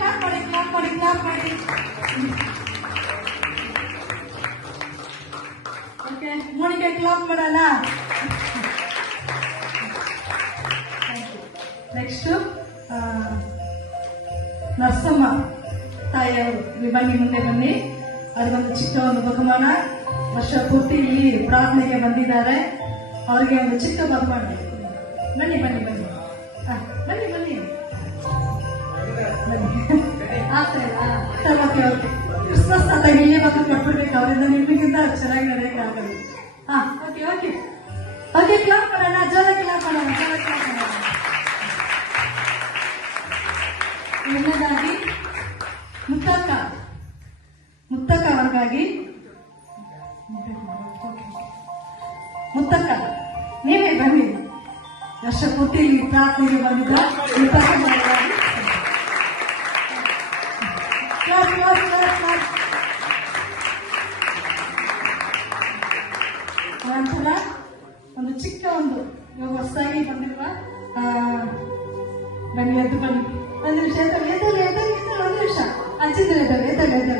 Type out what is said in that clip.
Clap ಮಾಡಿ clap ಮಾಡಿ clap ಮಾಡಿ. ಓಕೆ, ಮೋನಿಗೆ ಕ್ಲಾಪ್ ಮಾಡೋಣ. ನೆಕ್ಸ್ಟ್ ನರಸಮ್ಮ ತಾಯಿಯವರು, ಬನ್ನಿ ಮುಂದೆ ಬನ್ನಿ. ಅವ್ರಿಗೊಂದು ಚಿಕ್ಕ ಒಂದು ಬಹುಮಾನ. ವರ್ಷ ಪೂರ್ತಿ ಇಲ್ಲಿ ಪ್ರಾರ್ಥನೆಗೆ ಬಂದಿದ್ದಾರೆ. ಅವರಿಗೆ ಒಂದು ಚಿಕ್ಕ ಬಹುಮಾನ. ಬನ್ನಿ ಬನ್ನಿ ಬನ್ನಿ ಬನ್ನಿ ಬನ್ನಿ ಆಗ್ತಾ ಇಲ್ಲ. ಓಕೆ ಓಕೆ, ಕ್ರಿಸ್ಮಸ್ ಅಂತ ಇಲ್ಲಿ ಮಕ್ಕಳು ಕೊಟ್ಬಿಡ್ಬೇಕು. ಅವರಿಂದ ನಿಮಗಿಂತ ಚೆನ್ನಾಗಿ ನಡೆಯಕ್ಕಾಗಲ್ಲ. ಓಕೆ ಓಕೆ ಓಕೆ, ಕ್ಲಾಪ್ ಮಾಡೋಣ, ಜೋರಾಗಿ ಕ್ಲಾಪ್ ಮಾಡೋಣ, ಜೋರಾಗಿ ಕ್ಲಾಪ್ ಮಾಡೋಣ. ಎರಡನೇದಾಗಿ ಮುತ್ತಕ್ಕ ಅವ್ರಿಗಾಗಿ. ಮುತ್ತಕ್ಕ ನೀವೇ ಬನ್ನಿ. ವರ್ಷ ಪೂರ್ತಿ ಇಲ್ಲಿ ಪ್ರಾರ್ಥನೆಗೆ ಬಂದಿದ್ದ ಮುತ್ತಕ್ಕ ಒಂದ್ಸಲ ಒಂದು ಚಿಕ್ಕ ಒಂದು ಇವಾಗ ಹೊಸದಾಗಿ ಬಂದಿರುವ ಬನ್ನಿ, ಎದ್ದು ಬನ್ನಿ. ಒಂದು ನಿಮಿಷ ಒಂದು ನಿಮಿಷ ಹಚ್ಚಿದ್ರೆ ಎದ್ದಲ್ಲ